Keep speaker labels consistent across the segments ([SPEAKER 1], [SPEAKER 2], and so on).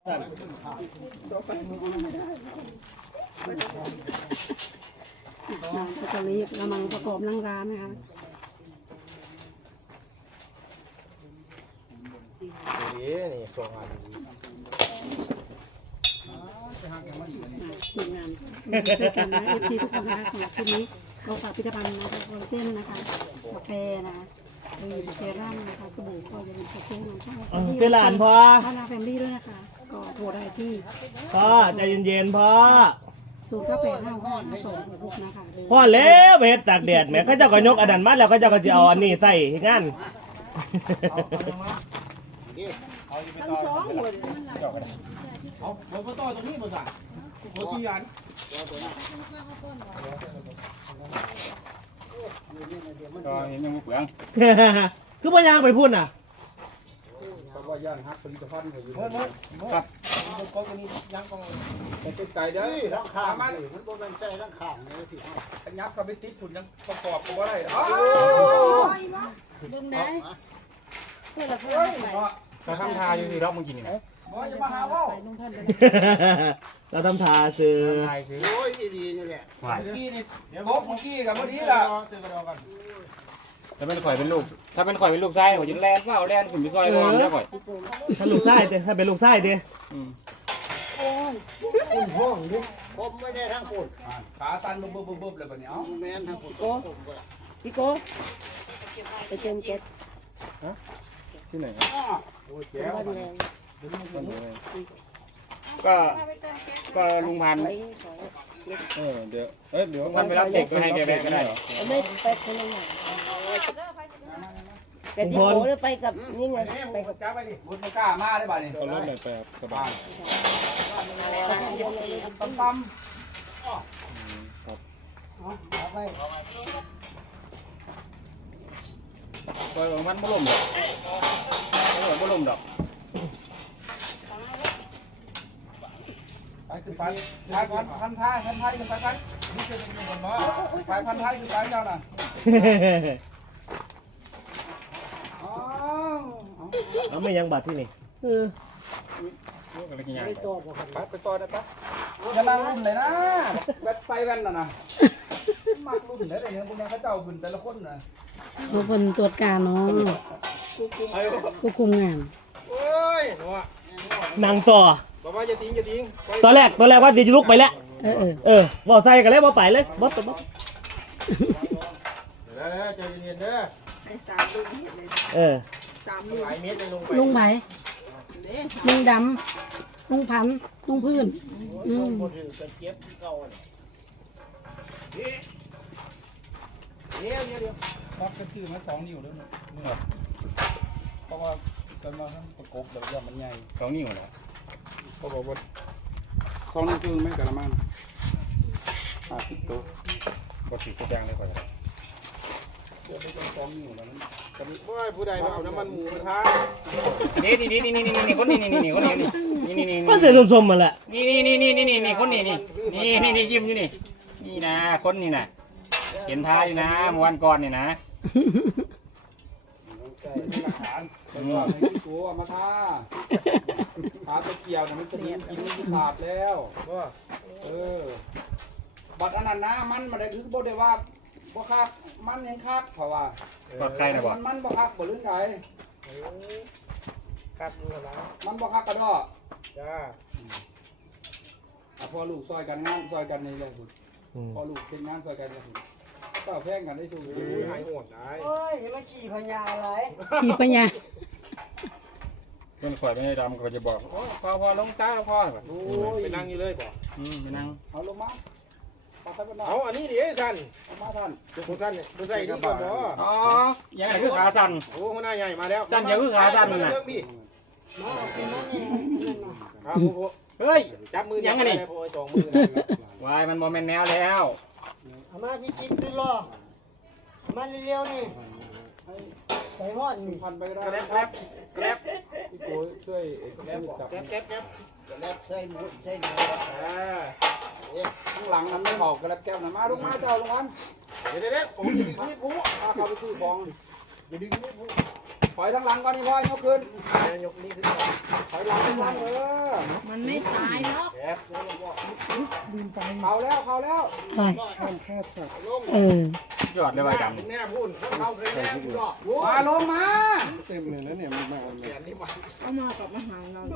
[SPEAKER 1] ตอนนี้กำลังประกอบนั่งร้านนะคะ
[SPEAKER 2] นี่ส่งงาน
[SPEAKER 1] ทีมงานช่วยกันนะทีทุกคนนะคะสำหรับคลิปนี้เราฝากผลิตภัณฑ์นะคะคอลลาเจนนะคะกาแฟนะมีเซรั่มนะคะสบู่ก็จะเป็นเซรั่มช่อง
[SPEAKER 3] เจริญพอ
[SPEAKER 1] พ่อนาแฟมิลี่ด้วยนะคะก็โทรได้ที่
[SPEAKER 3] พ่อใจเย็นๆพ่อ
[SPEAKER 1] 09855526นะคะ
[SPEAKER 3] พ่อแล้วไปเฮ็ดตากแดดแม่เขาเจ้าก็ยกอันนั้นมาแล้วเขาเจ้าก็จะเอาอันนี้ใส่ให้งาน
[SPEAKER 2] ทั้งสองคนเอาเราก็ต่อตรงนี้มาสั่งโอ้ชี้ยันก็เห็นยังไม่เปลือง
[SPEAKER 3] คือพ่อย่างไปพูดน่ะ
[SPEAKER 2] ว่าย่านฮักผลิตภัณฑ์เขาอยู่ครับก็ตัวนี้ยังกองเป็นไก่เด้อร่างข้างมันโดนใจร่างข้างเลยสิยับกับไปติดฝุ่นยังประกอบตัวได้
[SPEAKER 1] บึ้มได้เพื่อเราเพื่อ
[SPEAKER 2] เราทำทาอยู่ที่เราเมื่อกี้นี่นะจะมาหาว่า
[SPEAKER 3] เราทำทาซื้อ
[SPEAKER 2] โอ้ยดีนี่แหละเมื่อกี้นี่เดี๋ยวเมื่อกี้กับเมื่อกี้ล่ะถ้าเป็นข่อยเป็นลูกถ้าเป็นข่อยเป็นลูกไส้ข่อยจะแลนว่าเอาแลนขึ้นไปซอยบอลแล้วข่อย
[SPEAKER 3] ถ้าลูกไส้เด้ถ้าเป็นลูกไส้เด้
[SPEAKER 2] คุณห้องดิผมไม่ได้ทั้งคนขาตันบึ้บเลยแบบนี้เอาแม่นทั้งคนโก้
[SPEAKER 1] พี่โก้ไปเจอเจ็ด
[SPEAKER 2] ที่ไหนโอ้ยแจ๋วก็ลุงพันเดี๋ยวพันไปรับเด็กไปให้แกแบกก็ได้เหรอ
[SPEAKER 1] ไม่ไปคนละอย่างแต่ที่โผล่ไปกับนี่ไงไปกับ
[SPEAKER 2] จ้าไปดิบุญกล้ามาได้บ่านี่
[SPEAKER 4] เขาเล่นหน่อยไปสบาย
[SPEAKER 2] ปั๊มก็มันบ่ล่มดอกบ่ล่มดอกไปขึ้นไปพันท้ายขึ้นไปกันนี่จะเป็นคนบ่ไปพันท้ายขึ้นไปเจ้าน่ะ
[SPEAKER 3] เอาไม่ยังบัตรที่นี่
[SPEAKER 2] ไปต่อได้ปะอย่านั่งรุ่นเลยนะแบตไฟแว่นน่ะนะมากรุ่นเลยเนี่ยพวกนี้เขาเจ้าบุญแต่ละคนน่ะ
[SPEAKER 1] ทุกคนตรวจการเนาะควบคุมงาน
[SPEAKER 2] โอ้ย
[SPEAKER 3] นั่งต่อ
[SPEAKER 2] บอกว่าอย่าทิ้ง
[SPEAKER 3] ตอนแรกว่าจะลุกไปแล้วบอกใส่กันแล้วบอกไปเลยบอส
[SPEAKER 2] แล้วใจเย็นๆเด้อ
[SPEAKER 1] 3 ลูก
[SPEAKER 2] หลายเม็ดเลย
[SPEAKER 1] ลุงไหมลุงดำลุงพันลุงพื้น
[SPEAKER 2] เดี๋ยวรับกระชื่อมา2 นิ้วแล้วเนี่ยเพราะว่าตอนมาประกบแบบย่อมันใหญ่2 นิ้วนะเขาบอกว่า2 นิ้วครึ่งไม่กระมัง50 ตัวบดติดกระดังเลยก่อนเดี๋ยวไปจน2 นิ้วแล้วมันจะมีว่าผู้ใดมาเอาน้ำมันหมูมาทานี่คนนี้
[SPEAKER 3] มันจะสมๆมาแหละ
[SPEAKER 2] นี่คนนี้ยิ้มอยู่นี่นะคนนี้นะเห็นท้ายนะเมื่อวันก่อนนี่นะหลักฐานตัวมาทาตะเกียบมันจะมีกินที่ขาดแล้วบัดอันนั้นนะมันมาได้คือบ่ได้ว่าบ่คักมันยังคักเพราะว่าบัดใครนะบ่มันบ่คักบ่ลื่นไก่คักดูแล้วมันบ่คักกระดอจ้าพอลูกซอยกันงานซอยกันนี่เลยคุณพอลูกเป็นงานซอยกันเลยคุณก็แพงกันได้สูงหายโหดได้เฮ้ยมาขี่พญาอะไร
[SPEAKER 1] ขี่พญา
[SPEAKER 2] เป็นข่อยไม่ได้ดำก็จะบอกพอลงจ้าแล้วพอไปนั่งอยู่เลยบอกไปนั่งเอาลงมาเอาอันนี้ดิสันมาท่านผู้สันเนี่ยผู้ใส่ดีกว่าบ่อ๋อยังไงคือขาสันโอ้หัวหน้าใหญ่มาแล้วสันยังคือขาสันน่ะเฮ้ยจับมือยังไงนี่วายมันโมเมนต์แนวแล้ว
[SPEAKER 5] เอามาพี่ชิดซื้อรอมาเร็วๆนี่ไปฮอดนี่
[SPEAKER 2] พันไปได้แกร็บพี่โก้ช่วยแกร็บ
[SPEAKER 5] ใส่หมูใส่เนื้อ
[SPEAKER 2] ข้างหลังนั้นไม่บอกกันแล้วแก้วนะมาลูกมาเจ้าลงวันเดี๋ยวผมจะดึงไม่พูพาเขาไปซื้อของอย่าดึงไม่พูถอยทั้งหลังก่อนนี่พ่อยกขึ้นยกนี่ขึ้นถอยหลัง
[SPEAKER 4] มันไม่ตายหรอก
[SPEAKER 2] เข้าแล้วเข้าแล้ว
[SPEAKER 1] ไป
[SPEAKER 2] ยอดเลยใบดำมาลงมา
[SPEAKER 4] เอามากับอาหารเรา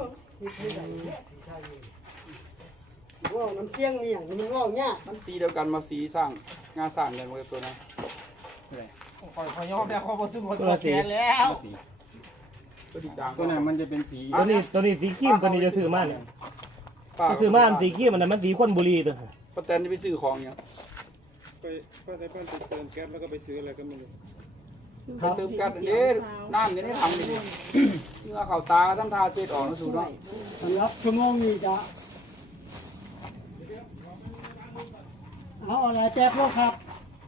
[SPEAKER 5] ว่ามันเสี่ยงเนี่ยมันว่าเนี่ย
[SPEAKER 2] มันสีเดียวกันมาสีสร้างงานสร้างกันไว้ตัวนั้น
[SPEAKER 5] ขอยอมได้ขอบ่ซื้อหมด
[SPEAKER 3] ตัวสี
[SPEAKER 2] ตัวดีดังตัวนั้นมันจะเป็นสี
[SPEAKER 3] ตัวนี้สีครีมตัวนี้จะซื้อมาเนี่ยจะซื้อมาอันสีครีมมันสีข้นบุรีตัว
[SPEAKER 2] ป้าแตนจะไปซื้อของยัง
[SPEAKER 6] ไปในเพื่อนติดเติมแก๊สแล้วก็ไปซื้ออะไรก็ไม่รู้
[SPEAKER 2] ไปเติมกันนี่น้ำอย่างนี้ทำดิเนื้อเข่าตาทำทาเศษออกนะสูเนาะ
[SPEAKER 5] สำหรับชั่วโมงนี้จะเอาอะไรแจ๊บลูกครับ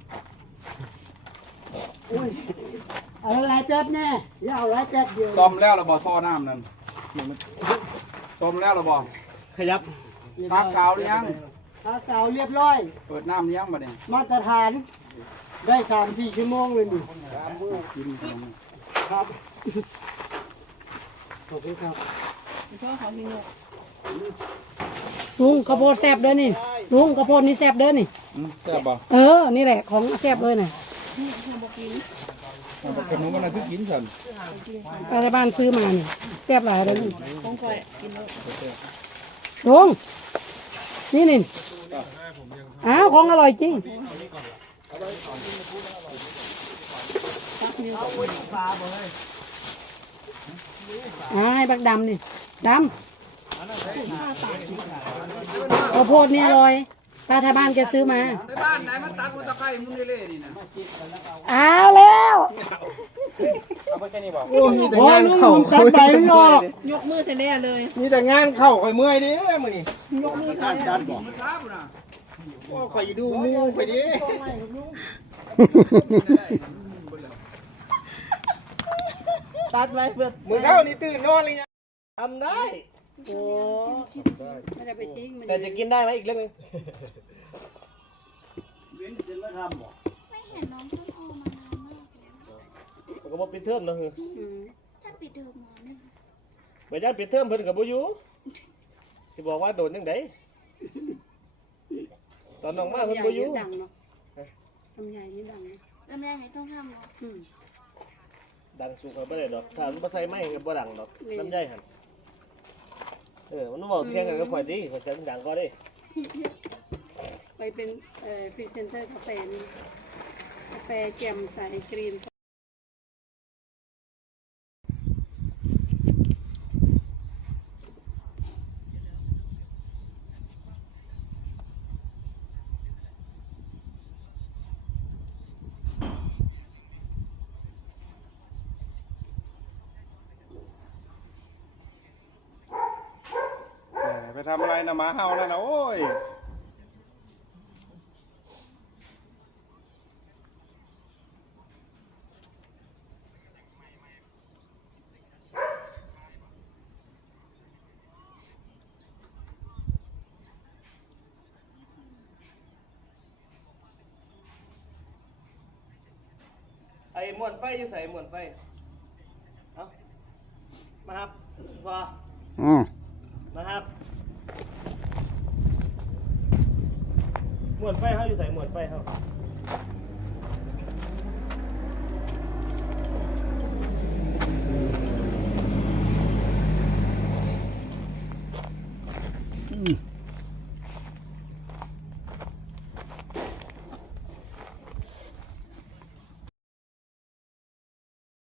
[SPEAKER 5] อุ้ยเอาอะไรแจ๊บแน่อย่าเอาอะไรแจ๊บเดียว
[SPEAKER 2] ซ่อมแล้วเราบ่อท่อน้ำนั่นซ่อมแล้วเราบ่
[SPEAKER 3] ขยับ
[SPEAKER 2] พักขาวหรือยัง
[SPEAKER 5] ถ้าเก่าเรียบร้อย
[SPEAKER 2] เปิดน้ำหรือยังมาเนี่ย
[SPEAKER 5] มาตรฐานได้3-4 ชั่วโมงเลยนี่
[SPEAKER 2] กินขนม
[SPEAKER 5] ครับขอบคุณครับ
[SPEAKER 4] เพราะเขามีนก
[SPEAKER 1] ลุงข้าวโพดแซ่บเด้อนี่ลุงข้าวโพดนี่แซ่บเด้อนี่
[SPEAKER 2] แซ่บบ่
[SPEAKER 1] นี่แหละของแซ่บเลยน่ะ
[SPEAKER 2] ขนมมันอะไรที่กินสัน
[SPEAKER 1] ป้าที่บ้านซื้อมานี่แซ่บหลายเลยลุง
[SPEAKER 4] คงคอยกินนก
[SPEAKER 1] ลุงนี่อ้าวของอร่อยจริงให้บักดำนี่ดำข้าวโพดนี่อร่อยป้าที่บ้านแกซื้อมา
[SPEAKER 2] ในบ้านไหนมันตัดมันตะไคร้มึงเล่ๆนี่นะ
[SPEAKER 1] อ้าวแล้ว
[SPEAKER 2] เอาไปแค่นี้บ่
[SPEAKER 6] โอ้มีแต่
[SPEAKER 5] โอ้
[SPEAKER 6] งาน
[SPEAKER 5] ลุง
[SPEAKER 6] เข้า
[SPEAKER 5] ผมตัดใบมันออก
[SPEAKER 4] ยกมือแต่แน่เลย
[SPEAKER 6] มีแต่งานเข้าคอยเมื่อยดิมื้อนี้
[SPEAKER 4] ยกมือแต่แน่
[SPEAKER 2] มันช้าบุ่นนะ
[SPEAKER 6] โอ้คอยดูมูไปดิ
[SPEAKER 4] ตัดไว้เพื่อ
[SPEAKER 6] มื้อเช้านี่ตื่นนอนเลย
[SPEAKER 3] ทำได้
[SPEAKER 1] โอ้ไม่ได้ไปทิ้งมัน
[SPEAKER 3] แต่จะกินได้ไหมอีกเรื่องนึง
[SPEAKER 7] ไม่เห็นน้องต้นโอมานานมากแล้ว
[SPEAKER 3] มันก็บอกปิดเทอมเนาะ
[SPEAKER 7] ถ้าปิดเทอมหมอหนึ่ง
[SPEAKER 3] ไปย่านปิดเทอมเพิ่นกับบ่อยู่สิบอกว่าโดนยังไงตอนน้องมาเพิ่นบ่อยู่
[SPEAKER 1] ดังเนาะลำไยนี่ดัง
[SPEAKER 7] แล้วแม่ให้ต้องทำเหรอ
[SPEAKER 3] ดังสูงกว่าบ่ได้ดอกถ้ามันบ่ใส่ไม้ก็บ่ดังดอกลำไยหั่นมันบอกแข่งกันกับข่อยดิข่อยจะดังก็ได้
[SPEAKER 1] ไปเป็นพรีเซนเตอร์กาแฟนี่กาแฟแจ่มใสกรีน
[SPEAKER 6] ไปทำอะไรนะหมาเห่านั่นนะโอ้ย
[SPEAKER 3] ไอ้ม่วนไฟอยู่ใส่ม่วนไฟเอ้ามาครับว่ามาครับม่วนไฟเฮาอยู่ใส่ม่วนไฟเฮา